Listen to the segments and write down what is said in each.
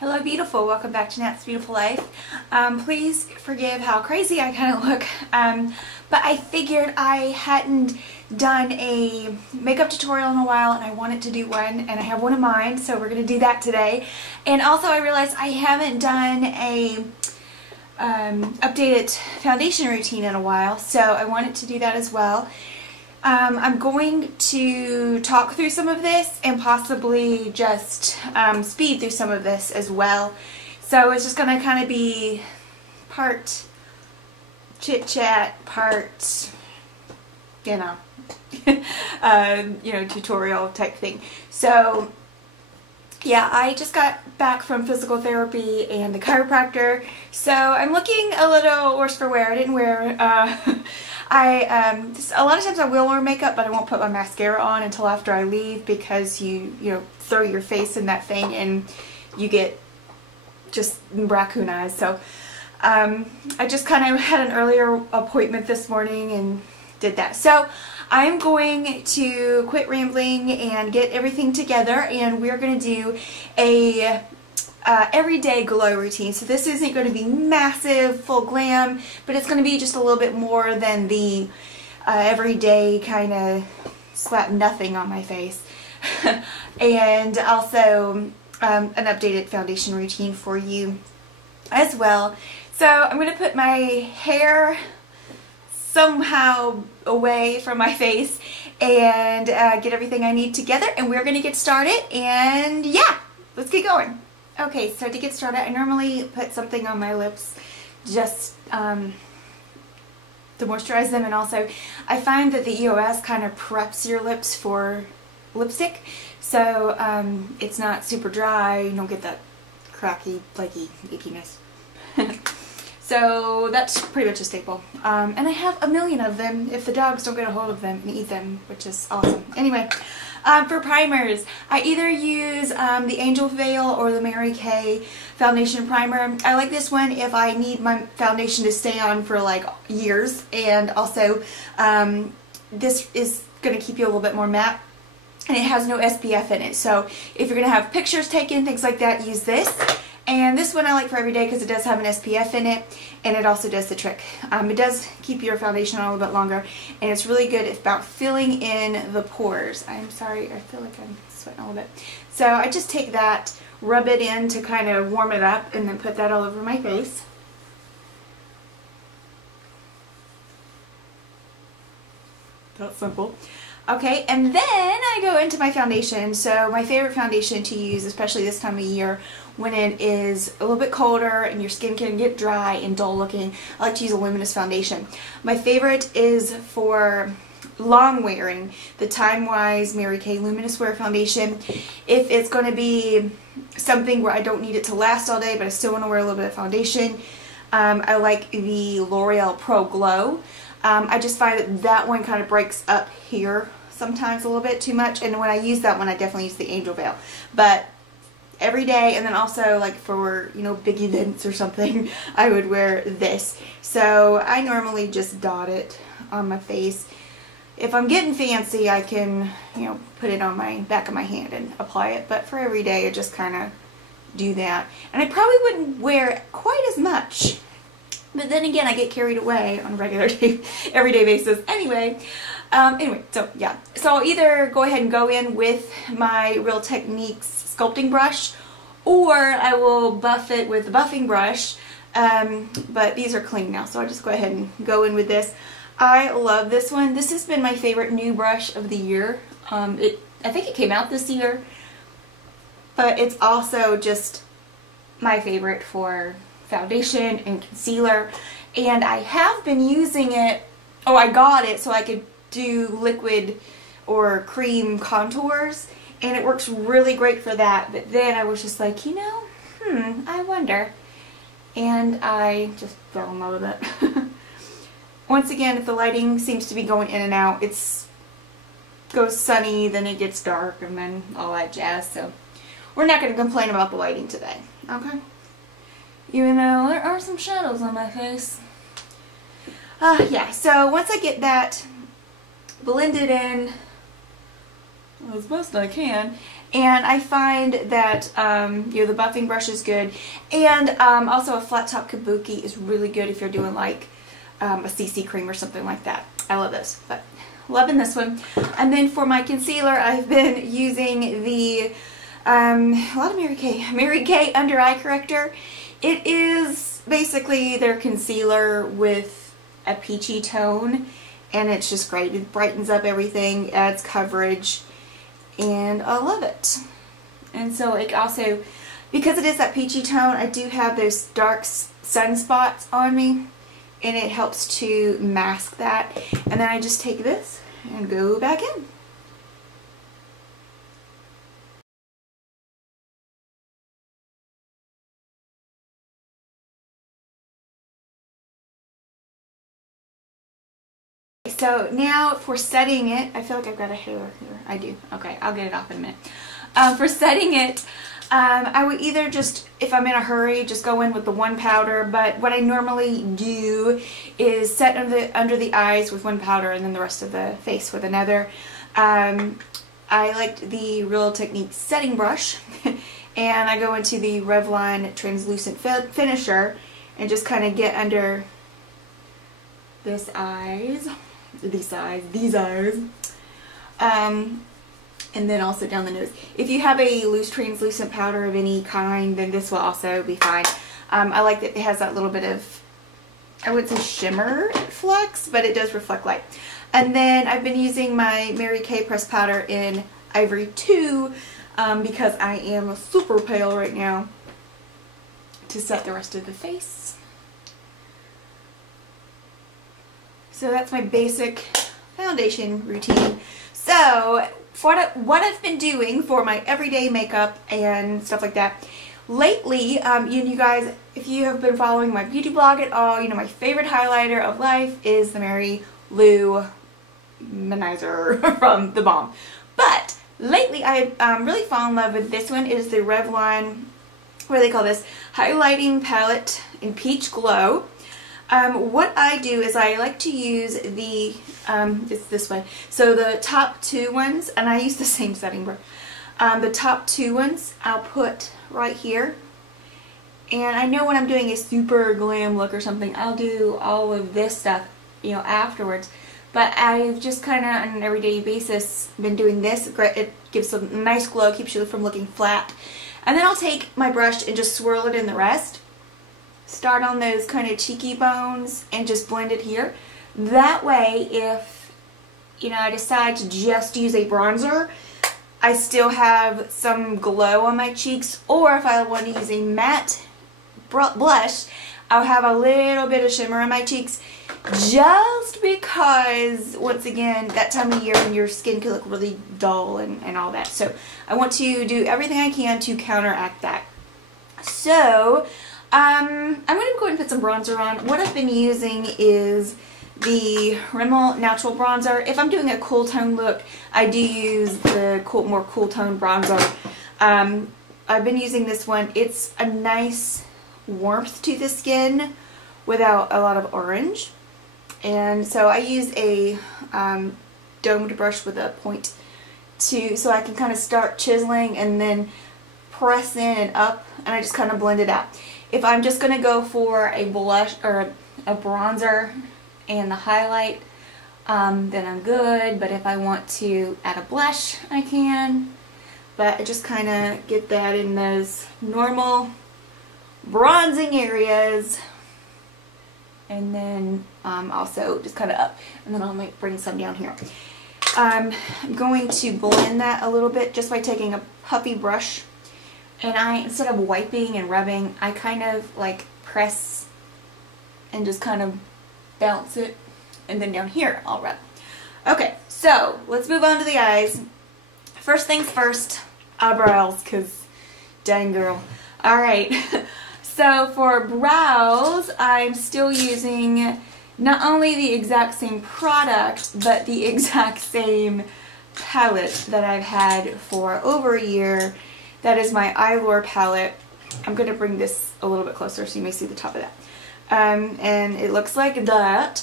Hello beautiful, welcome back to Nat's Beautiful Life. Please forgive how crazy I kind of look, but I figured I hadn't done a makeup tutorial in a while and I wanted to do one, and I have one in mind, so we're going to do that today. And also I realized I haven't done a updated foundation routine in a while, so I wanted to do that as well. I'm going to talk through some of this and possibly just speed through some of this as well. So it's just going to kind of be part chit-chat, part, tutorial type thing. So yeah, I just got back from physical therapy and the chiropractor, so I'm looking a little worse for wear. I didn't wear a lot of times I will wear makeup, but I won't put my mascara on until after I leave, because you throw your face in that thing and you get just raccoon eyes. So I just kind of had an earlier appointment this morning and did that. So I'm going to quit rambling and get everything together, and we're going to do a everyday glow routine. So this isn't going to be massive, full glam, but it's going to be just a little bit more than the everyday kind of slap nothing on my face. And also an updated foundation routine for you as well. So I'm going to put my hair somehow away from my face and get everything I need together, and we're going to get started. And yeah, let's get going. Okay, so to get started, I normally put something on my lips just to moisturize them, and also I find that the EOS kind of preps your lips for lipstick, so it's not super dry, you don't get that cracky, flaky ickiness. So that's pretty much a staple. And I have a million of them if the dogs don't get a hold of them and eat them, which is awesome. Anyway, for primers, I either use the Angel Veil or the Mary Kay foundation primer. I like this one if I need my foundation to stay on for like years, and also this is going to keep you a little bit more matte, and it has no SPF in it. So if you're going to have pictures taken, things like that, use this. And this one I like for every day because it does have an SPF in it, and it also does the trick. It does keep your foundation on a little bit longer, and it's really good about filling in the pores. I'm sorry, I feel like I'm sweating a little bit. So I just take that, rub it in to kind of warm it up, and then put that all over my face. That's simple. Okay, and then I go into my foundation. So my favorite foundation to use, especially this time of year when it is a little bit colder and your skin can get dry and dull looking, I like to use a luminous foundation. My favorite is for long wearing, the Time Wise Mary Kay Luminous Wear Foundation. If it's going to be something where I don't need it to last all day, but I still want to wear a little bit of foundation, I like the L'Oreal Pro Glow. I just find that that one kind of breaks up here sometimes a little bit too much, and when I use that one I definitely use the Angel Veil. But every day, and then also like for big events or something, I would wear this. So I normally just dot it on my face. If I'm getting fancy, I can put it on my back of my hand and apply it, but for every day I just kind of do that. And I probably wouldn't wear it quite as much, but then again, I get carried away on a regular day, everyday basis. Anyway, so yeah. So I'll either go ahead and go in with my Real Techniques sculpting brush, or I will buff it with the buffing brush. But these are clean now, so I'll just go ahead and go in with this. I love this one. This has been my favorite new brush of the year. I think it came out this year, but it's also just my favorite for foundation and concealer, and I have been using it. Oh, I got it so I could do liquid or cream contours, and it works really great for that. But then I was just like, I wonder, and I just fell in love with it. Once again, if the lighting seems to be going in and out, goes sunny, then it gets dark, and then all that jazz. So we're not going to complain about the lighting today, okay? Even though there are some shadows on my face. Yeah, so once I get that blended in as best I can, And I find that, you know, the buffing brush is good. And also a flat top kabuki is really good if you're doing like a CC cream or something like that. I love this, but loving this one. And then for my concealer, I've been using the, a lot of Mary Kay Under Eye Corrector. It is basically their concealer with a peachy tone, and it's just great. It brightens up everything, adds coverage, and I love it. And so it also, because it is that peachy tone, I do have those dark sunspots on me, and it helps to mask that. And then I just take this and go back in. So now for setting it, I feel like I've got a hair here. I do. Okay, I'll get it off in a minute. For setting it, I would either just, if I'm in a hurry, just go in with the one powder, but what I normally do is set under the eyes with one powder and then the rest of the face with another. I liked the Real Technique setting brush, and I go into the Revlon translucent finisher and just kind of get under these eyes, and then also down the nose. If you have a loose translucent powder of any kind, then this will also be fine. I like that it has that little bit of, I wouldn't say shimmer flex, but it does reflect light. And then I've been using my Mary Kay pressed powder in Ivory 2 because I am super pale right now, to set the rest of the face. So that's my basic foundation routine. So for what I've been doing for my everyday makeup and stuff like that, lately, you guys, if you have been following my beauty blog at all, you know my favorite highlighter of life is the Mary Lou Manizer from The Balm. But lately I really fallen in love with this one. It is the Revlon, what do they call this? Highlighting Palette in Peach Glow. What I do is I like to use the, it's this one, so the top two ones, and I use the same setting brush. The top two ones I'll put right here, and I know when I'm doing a super glam look or something, I'll do all of this stuff, you know, afterwards. But I've just kind of on an everyday basis been doing this. It gives a nice glow, keeps you from looking flat. And then I'll take my brush and just swirl it in the rest. Start on those kind of cheeky bones and just blend it here. That way, if, you know, I decide to just use a bronzer, I still have some glow on my cheeks. Or if I want to use a matte blush, I'll have a little bit of shimmer on my cheeks, just because, once again, that time of year when your skin can look really dull and all that. So I want to do everything I can to counteract that. So I'm going to go ahead and put some bronzer on. What I've been using is the Rimmel Natural Bronzer. If I'm doing a cool tone look, I do use the more cool tone bronzer. I've been using this one. It's a nice warmth to the skin without a lot of orange. And so I use a domed brush with a point so I can kind of start chiseling and then press in and up, and I just kind of blend it out. If I'm just going to go for a blush or a bronzer and the highlight, then I'm good. But if I want to add a blush, I can. But I just kind of get that in those normal bronzing areas. And then also just kind of up. And then I'll bring some down here. I'm going to blend that a little bit just by taking a puffy brush. And instead of wiping and rubbing, I kind of like press and just kind of bounce it. And then down here, I'll rub. Okay, so let's move on to the eyes. First things first, eyebrows, because dang girl. Alright, so for brows, I'm still using not only the exact same product, but the exact same palette that I've had for over a year. That is my Eyelure palette. I'm going to bring this a little bit closer so you may see the top of that. And it looks like that.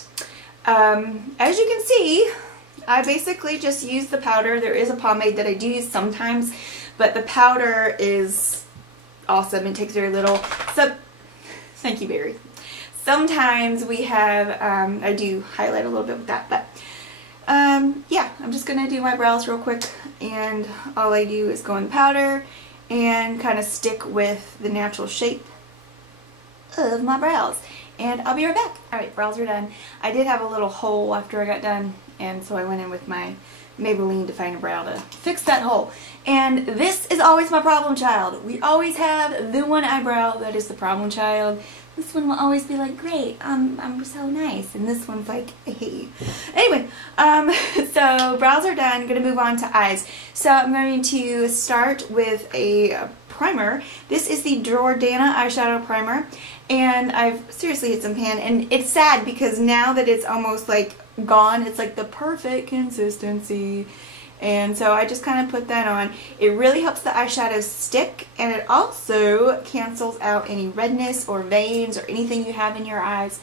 As you can see, I basically just use the powder. There is a pomade that I do use sometimes, but the powder is awesome. It takes very little. So, thank you, Barry. Sometimes we have, I do highlight a little bit with that, but yeah, I'm just going to do my brows real quick, and all I do is go in powder and kind of stick with the natural shape of my brows. And I'll be right back. Alright, brows are done. I did have a little hole after I got done, and so I went in with my Maybelline Definer Brow to fix that hole. And this is always my problem child. We always have the one eyebrow that is the problem child. This one will always be like, great, I'm so nice. And this one's like, I hate you. Anyway, so brows are done. I'm going to move on to eyes. So I'm going to start with a primer. This is the Jordana eyeshadow primer. And I've seriously hit some pan. And it's sad because now that it's almost like gone, it's like the perfect consistency. And so I just kind of put that on. It really helps the eyeshadow stick, and it also cancels out any redness or veins or anything you have in your eyes.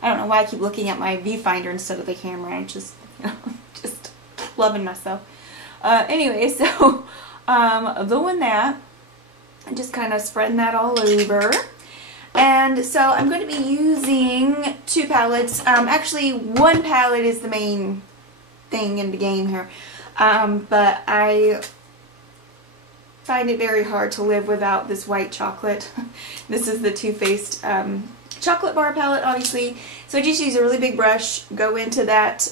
I don't know why I keep looking at my viewfinder instead of the camera. I'm just, you know, just loving myself. Anyway, so doing that, and just kind of spreading that all over. And so I'm going to be using two palettes. Actually, one palette is the main thing in the game here. But I find it very hard to live without this white chocolate. This is the Too Faced chocolate bar palette, obviously. So I just use a really big brush, go into that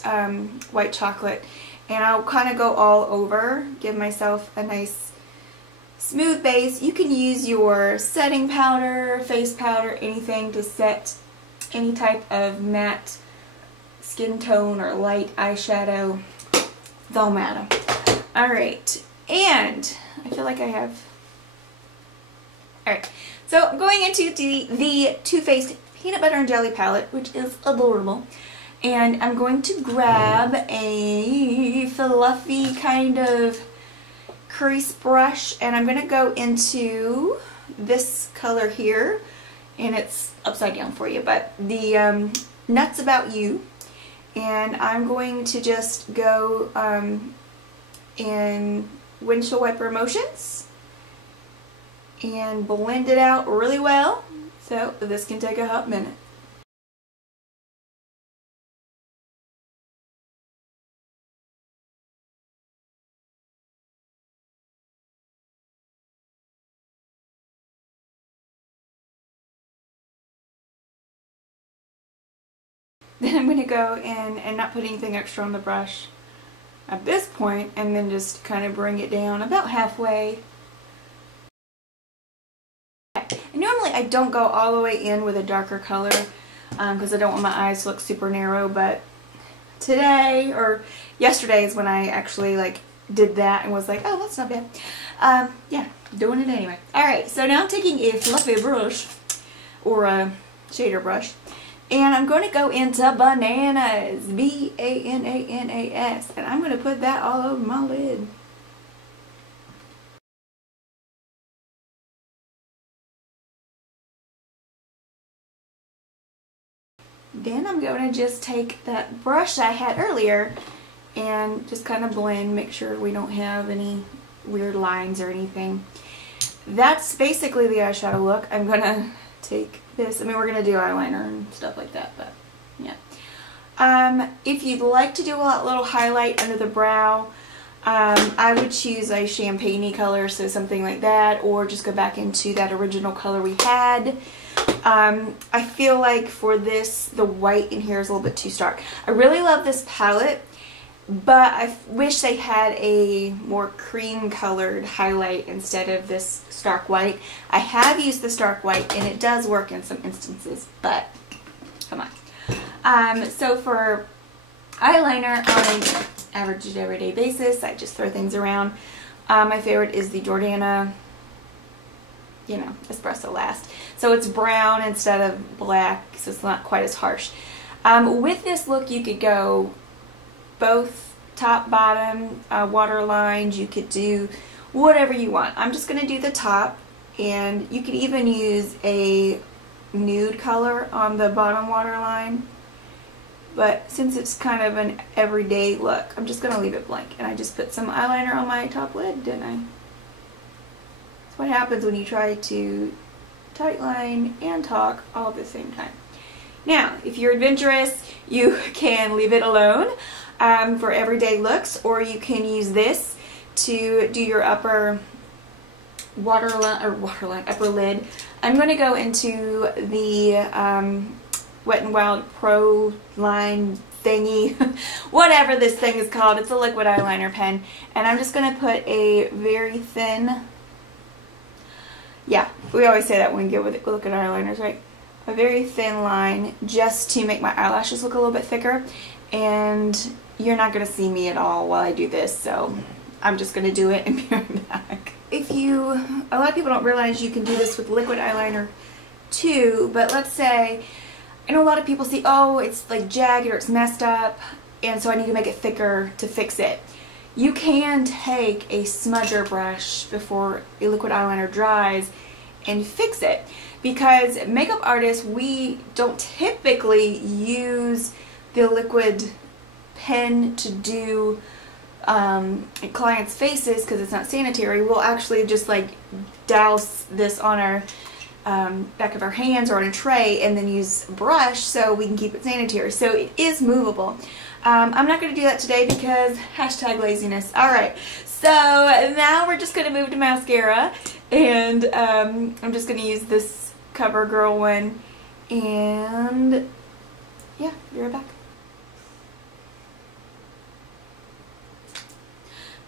white chocolate, and I'll kind of go all over, give myself a nice smooth base. You can use your setting powder, face powder, anything to set any type of matte skin tone or light eyeshadow. Don't matter. Alright, and I feel like I have... Alright, so I'm going into the Too Faced Peanut Butter and Jelly palette, which is adorable. And I'm going to grab a fluffy kind of crease brush, and I'm going to go into this color here, and it's upside down for you, but the Nuts About You. And I'm going to just go in windshield wiper motions and blend it out really well. So this can take a hot minute. Then I'm going to go in and not put anything extra on the brush at this point, and then just kind of bring it down about halfway. And normally I don't go all the way in with a darker color because I don't want my eyes to look super narrow, but today or yesterday is when I actually like did that and was like, oh, that's not bad. Yeah, doing it anyway. Alright, so now I'm taking a fluffy brush or a shader brush, and I'm going to go into Bananas, B-A-N-A-N-A-S, and I'm going to put that all over my lid. Then I'm going to just take that brush I had earlier and just kind of blend, make sure we don't have any weird lines or anything. That's basically the eyeshadow look. I'm going to take this, I mean we're going to do eyeliner and stuff like that, but yeah. If you'd like to do a little highlight under the brow, I would choose a champagne-y color, so something like that, or just go back into that original color we had. I feel like for this, the white in here is a little bit too stark. I really love this palette, but I wish they had a more cream colored highlight instead of this stark white. I have used the stark white and it does work in some instances, but come on. So for eyeliner on an average everyday basis, I just throw things around. My favorite is the Jordana, you know, Espresso Last. So it's brown instead of black, so it's not quite as harsh. With this look, you could go both top, bottom, water lines. You could do whatever you want. I'm just going to do the top, and you could even use a nude color on the bottom waterline. But since it's kind of an everyday look, I'm just going to leave it blank. And I just put some eyeliner on my top lid, didn't I? That's what happens when you try to tightline and talk all at the same time. Now, if you're adventurous, you can leave it alone for everyday looks, or you can use this to do your upper upper lid. I'm going to go into the Wet n Wild Pro Line thingy, whatever this thing is called. It's a liquid eyeliner pen, and I'm just going to put a very thin, yeah, we always say that when we get with liquid eyeliners, right? A very thin line just to make my eyelashes look a little bit thicker, and you're not going to see me at all while I do this, so I'm just going to do it and be right back. A lot of people don't realize you can do this with liquid eyeliner too, but let's say, I know a lot of people see, oh, it's like jagged or it's messed up, and so I need to make it thicker to fix it. You can take a smudger brush before a liquid eyeliner dries and fix it, because makeup artists, we don't typically use the liquid pen to do clients' faces because it's not sanitary. We'll actually just like douse this on our back of our hands or on a tray and then use a brush so we can keep it sanitary. So it is movable. I'm not going to do that today because hashtag laziness. Alright, so now we're just going to move to mascara, and I'm just going to use this CoverGirl one, and yeah, be right back.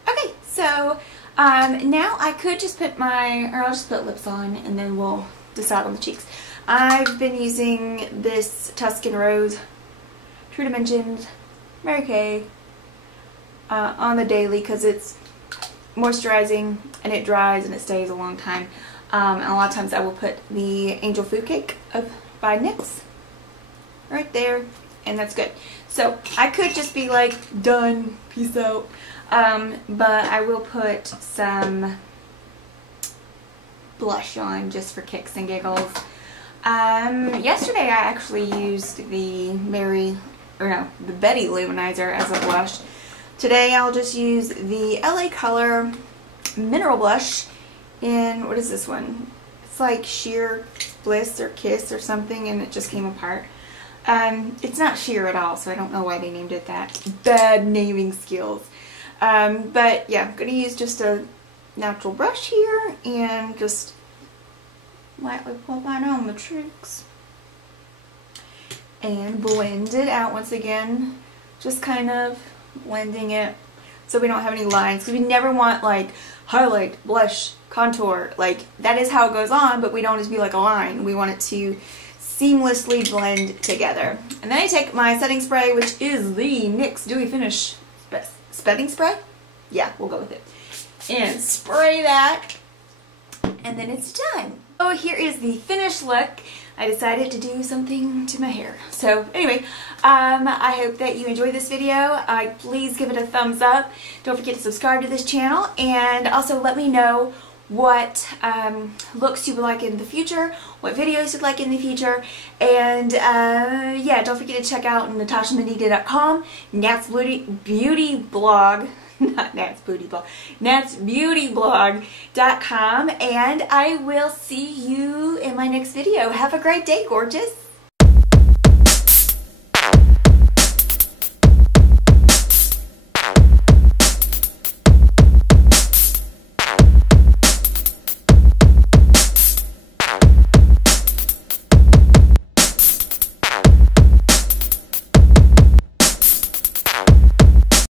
Okay, so now I could just put I'll just put lips on and then we'll decide on the cheeks. I've been using this Tuscan Rose True Dimensions Mary Kay on the daily because it's moisturizing and it dries and it stays a long time. And a lot of times I will put the Angel Food Cake by NYX right there, and that's good. So I could just be like, done, peace out. But I will put some blush on just for kicks and giggles. Yesterday I actually used the Betty Luminizer as a blush. Today I'll just use the LA Color Mineral Blush in, what is this one? It's like Sheer Bliss or Kiss or something, and it just came apart. It's not sheer at all, so I don't know why they named it that. Bad naming skills. But yeah, I'm going to use just a natural brush here and just lightly pull that on the cheeks and blend it out once again. Just kind of blending it so we don't have any lines, because we never want like highlight, blush, contour. Like that is how it goes on, but we don't just be like a line. We want it to seamlessly blend together. And then I take my setting spray, which is the NYX Dewy Finish setting spray. Yeah, we'll go with it. And spray that, and then it's done. Oh, here is the finished look. I decided to do something to my hair. So anyway, I hope that you enjoyed this video. Please give it a thumbs up. Don't forget to subscribe to this channel, and also let me know what looks you would like in the future, what videos you'd like in the future, and yeah, don't forget to check out NatashaMedina.com, Nat's Beauty Blog, not Nat's Booty Blog, NatsBeautyBlog.com, and I will see you in my next video. Have a great day, gorgeous.